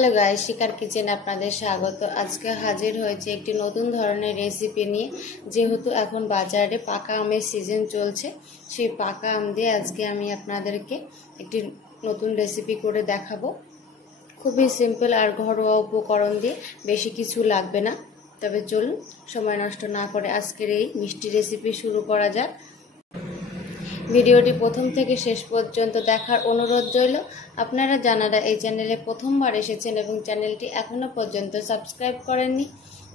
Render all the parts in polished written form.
Hello guys, শিখার কিচেনে আপনাদের স্বাগত। আজকে হাজির হয়েছে একটি নতুন ধরনের রেসিপি নিয়ে। যেহেতু এখন বাজারে পাকা আমের সিজন চলছে, সেই পাকা আম দিয়ে আজকে আমি আপনাদেরকে একটি নতুন রেসিপি করে দেখাবো। খুবই সিম্পল আর ঘরোয়া উপকরণ দিয়ে, বেশি কিছু লাগবে না। তবে চলুন সময় নষ্ট না করে আজকের এই মিষ্টি রেসিপি শুরু করা যাক। ভিডিওটি প্রথম থেকে শেষ পর্যন্ত দেখার অনুরোধ রইল। আপনারা যারা এই চ্যানেলে প্রথমবার এসেছেন এবং চ্যানেলটি এখনও পর্যন্ত সাবস্ক্রাইব করেননি,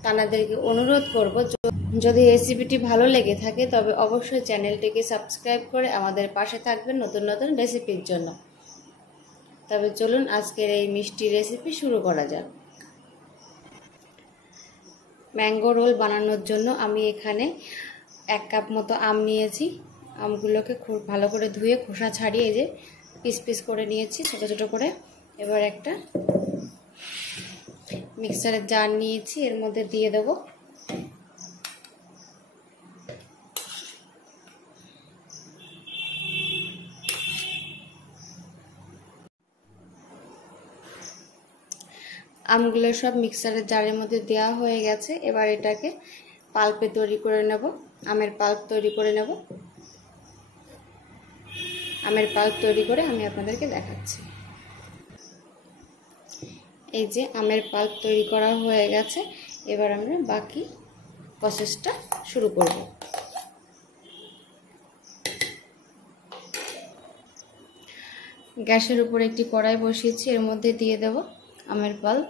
তাদেরকে অনুরোধ করব, যদি রেসিপিটি ভালো লেগে থাকে তবে অবশ্যই চ্যানেলটিকে সাবস্ক্রাইব করে আমাদের পাশে থাকবেন নতুন নতুন রেসিপির জন্য। তবে চলুন আজকের এই মিষ্টি রেসিপি শুরু করা যাক। ম্যাঙ্গো রোল বানানোর জন্য আমি এখানে 1 কাপ মতো আম নিয়েছি। আমগুলোকে খুব ভালো করে ধুয়ে খোসা ছাড়িয়ে যে পিস পিস করে নিয়েছি ছোট ছোট করে। এবার একটা মিক্সারের জার নিয়েছি, এর মধ্যে দিয়ে দেব আমগুলো সব মিক্সারের জারের মধ্যে দেওয়া হয়ে গেছে। এবার এটাকে পাল্পে তৈরি করে নেব, আমের পাল্প তৈরি করে নেব। আমের পাল্প তৈরি করে আমি আপনাদেরকে দেখাচ্ছি। এই যে আমের পাল্প তৈরি করা হয়ে গেছে। এবার আমরা বাকি প্রসেসটা শুরু করব। গ্যাসের উপর একটি কড়াই বসিয়েছি, এর মধ্যে দিয়ে দেব আমের পাল্প।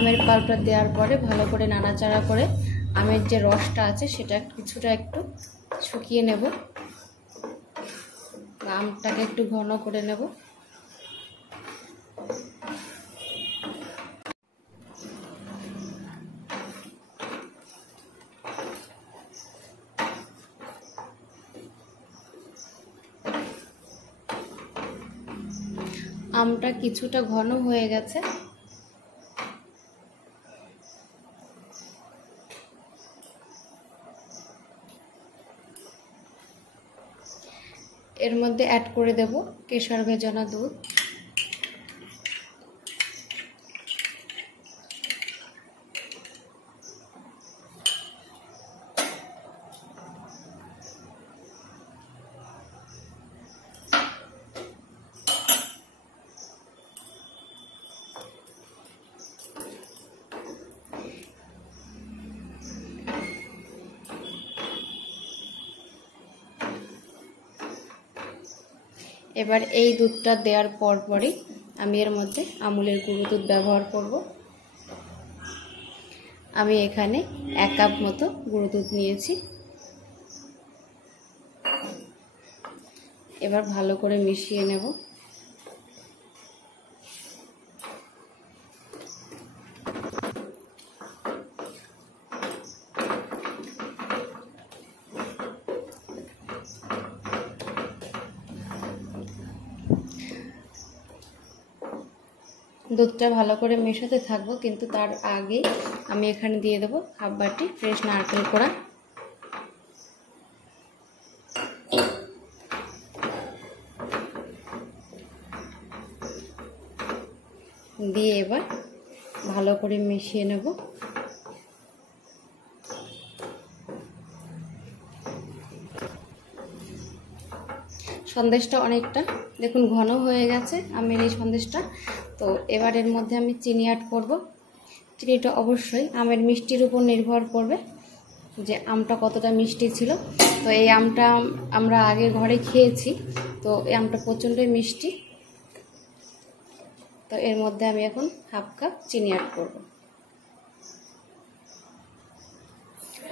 আমের পাল্পটা দেওয়ার পরে ভালো করে নাড়াচাড়া করে আমের যে রসটা আছে সেটা কিছুটা একটু শুকিয়ে নেব। আমটাকে একটু ঘন করে নেব। আমটা কিছুটা ঘন হয়ে গেছে। এর মধ্যে অ্যাড করে দেব কেশর ভেজানো দুধ। এবার এই দুধটা দেওয়ার পরই আমি এর মধ্যে আমুলের গুঁড়ো দুধ ব্যবহার করব। আমি এখানে 1 কাপ মতো গুঁড়ো দুধ নিয়েছি। এবার ভালো করে মিশিয়ে নেব। দুধটা ভালো করে মেশাতে থাকবো, কিন্তু তার আগে আমি এখানে দিয়ে দেবো হাফ বাটি ফ্রেশ নারকেল কোড়া। দিয়ে এবার ভালো করে মিশিয়ে নেব। সন্দেশটা অনেকটা দেখুন ঘন হয়ে গেছে আমের এই সন্দেশটা। তো এবার এর মধ্যে আমি চিনি অ্যাড করব। চিনিটা অবশ্যই আমের মিষ্টির উপর নির্ভর করবে যে আমটা কতটা মিষ্টি ছিল। তো এই আমটা আমরা আগে ঘরে খেয়েছি, তো এই আমটা প্রচণ্ডই মিষ্টি। তো এর মধ্যে আমি এখন হাফ কাপ চিনি অ্যাড করব।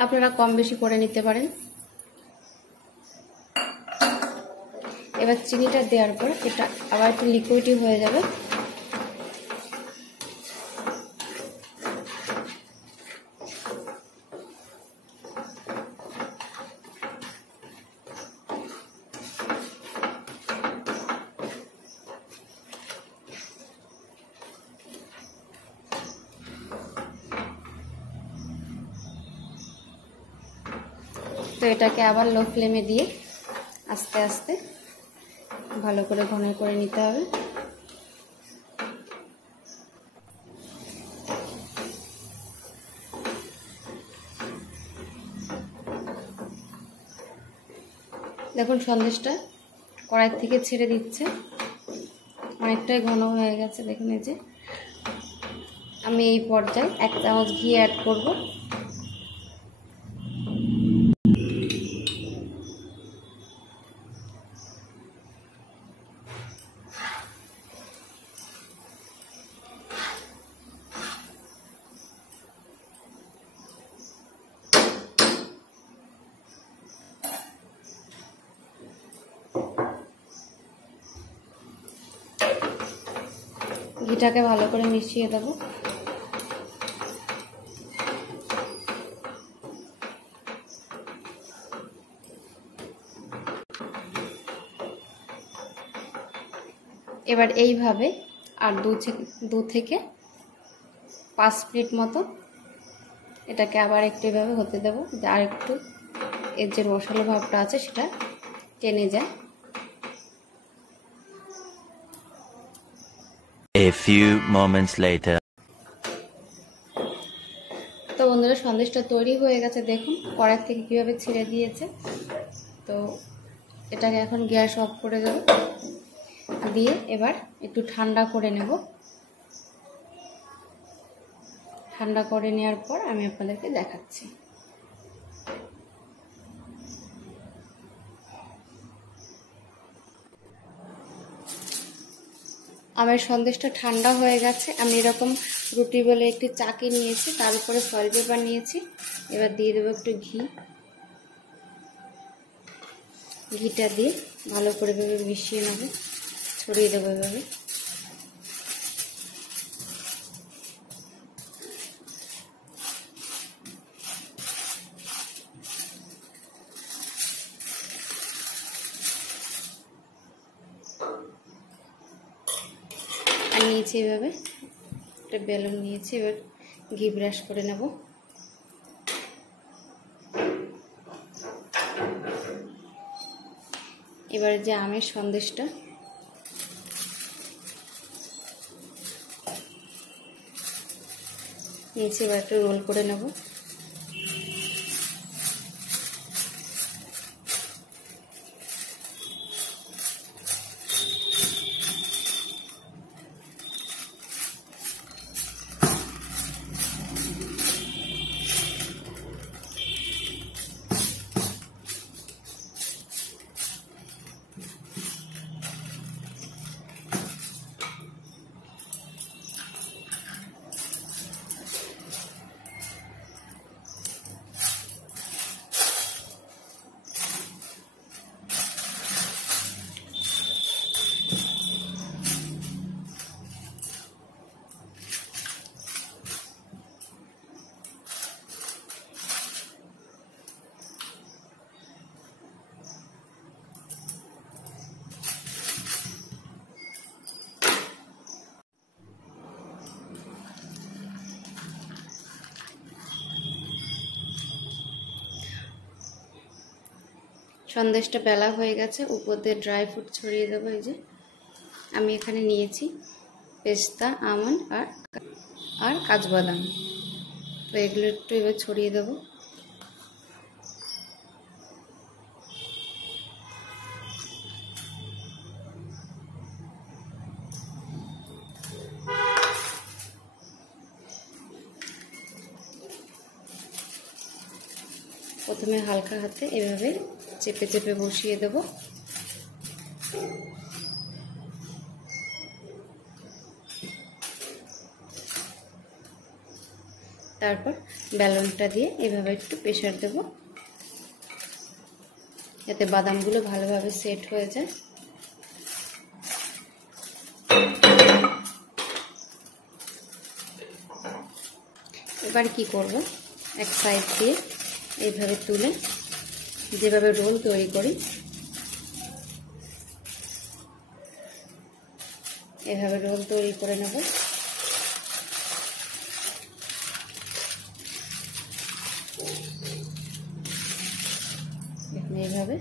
আপনারা কম বেশি করে নিতে পারেন। এবার চিনিটা দেওয়ার পর এটা আবার একটু লিকুইডই হয়ে যাবে। তো এটাকে আবার লো ফ্লেমে দিয়ে আস্তে আস্তে ভালো করে ঘন করে নিতে হবে। দেখুন সন্দেশটা কড়াই থেকে ছেড়ে দিচ্ছে, অনেকটাই ঘন হয়ে গেছে। দেখুন এই যে আমি এই পর্যায়ে 1 চামচ ঘি অ্যাড করব। ঘিটাকে ভালো করে মিশিয়ে দেব। এবার এইভাবে আর 2 থেকে 5 মিনিট মতো এটাকে আবার একটু এভাবে হতে দেব, যে আর একটু এর যে রসালো ভাবটা আছে সেটা টেনে যায়। A few moments later. তো বন্ধুরা সন্দেশটা তৈরি হয়ে গেছে, দেখুন কড়াই থেকে কিভাবে ছেড়ে দিয়েছে। তো এটাকে এখন গ্যাস অফ করে দেব, দিয়ে এবার একটু ঠান্ডা করে নেব। ঠান্ডা করে নেওয়ার পর আমি আপনাদেরকে দেখাচ্ছি। আমার সন্দেশটা ঠান্ডা হয়ে গেছে। আমি এরকম রুটি বলে একটি চাকি নিয়েছি, তার উপরে ফয়েল পেপার নিয়েছি। এবার দিয়ে দেবো একটু ঘি। ঘিটা দিয়ে ভালো করে এভাবে মিশিয়ে নেব, ছড়িয়ে দেবো এভাবে। আর নিয়েছি এভাবে একটা বেলুন নিয়েছি, এবার ঘি ব্রাশ করে নেব। এবার যে আমের সন্দেশটা নিয়েছি, এবার একটু রোল করে নেব। সন্দেশটা বেলা হয়ে গেছে, উপর দিয়ে ড্রাই ফ্রুট ছড়িয়ে দেবো। এই যে আমি এখানে নিয়েছি পেস্তা, আমন্ড আর কাজু বাদাম। তো এগুলো একটু এবার ছড়িয়ে দেবো। প্রথমে হালকা হাতে এভাবে চেপে চেপে বসিয়ে দেব। তারপর বেলনটা দিয়ে এভাবে একটু প্রেসার দেব, যাতে বাদামগুলো ভালোভাবে সেট হয়ে যায়। এবার কি করব, এক সাইড দিয়ে এইভাবে তুলে যেভাবে রোল তৈরি করি এভাবে রোল তৈরি করে নেব। এইভাবে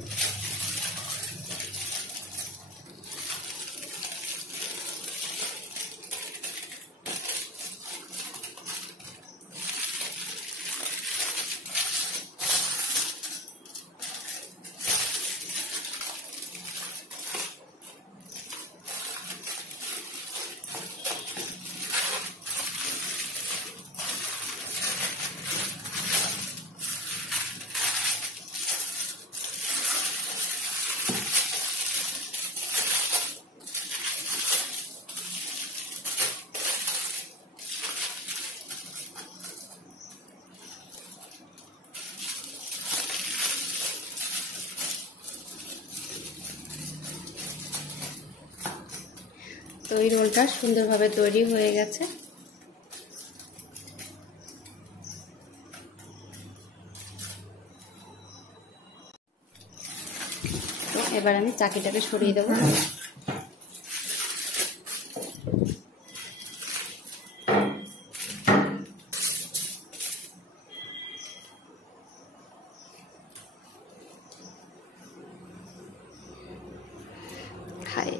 তো এই রোলটা সুন্দরভাবে তৈরি হয়ে গেছে। তো এবার আমি চাকিটাকে সরিয়ে দেবো। খাই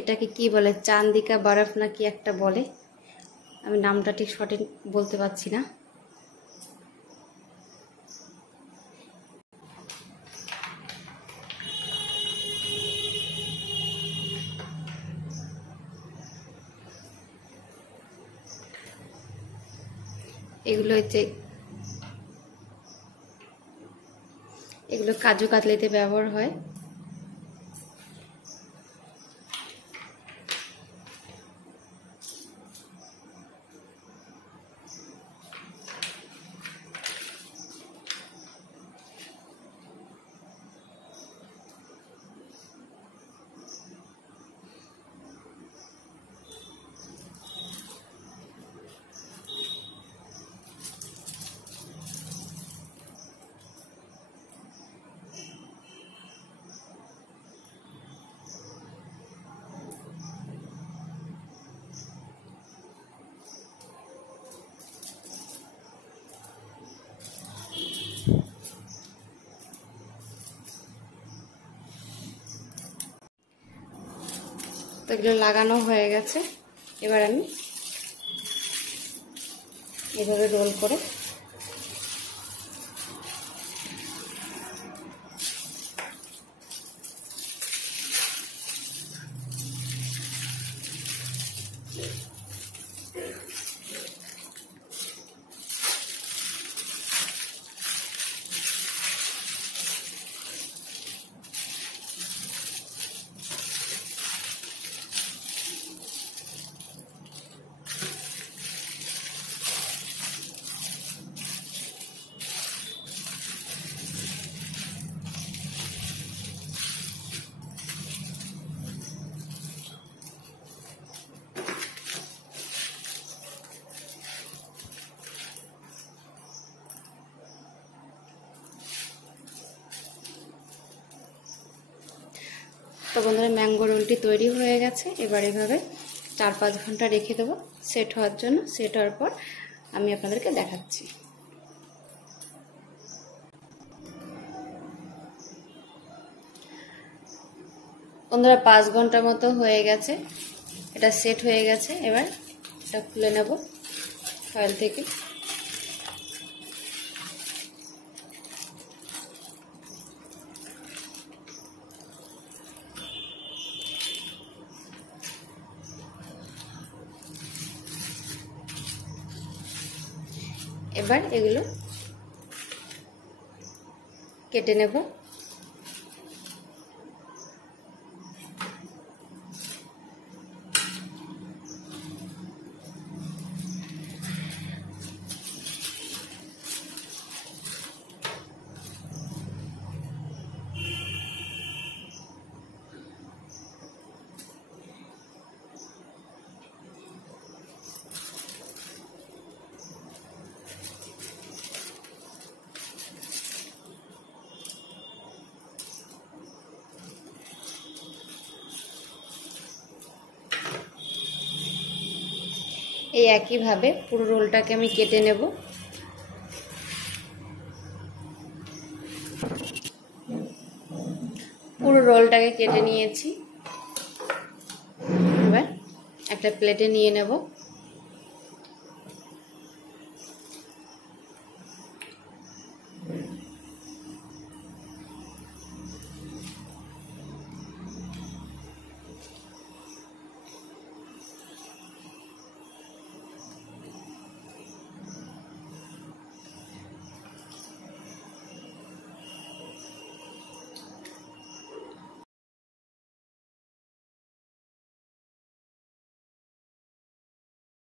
এটাকে কি বলে, চান্দিকা বরফ না কি একটা বলে, আমি নামটা ঠিক সঠিক বলতে পারছি না। এগুলো হচ্ছে কাজু কাতলিতে ব্যবহার হয়। তো এগুলো লাগানো হয়ে গেছে। এবার আমি এভাবে রোল করে তো বন্ধুরা ম্যাঙ্গো রোলটি তৈরি হয়ে গেছে। এবার এভাবে 4-5 ঘন্টা রেখে দেবো সেট হওয়ার জন্য। সেট হওয়ার পর আমি আপনাদেরকে দেখাচ্ছি। বন্ধুরা 5 ঘন্টার মতো হয়ে গেছে, এটা সেট হয়ে গেছে। এবার এটা খুলে নেব ফয়েল থেকে। এবার এগুলো কেটে নেব। এই একইভাবে পুরো রোলটাকে আমি কেটে নেব। পুরো রোলটাকে কেটে নিয়েছি। এবার একটা প্লেটে নিয়ে নেব।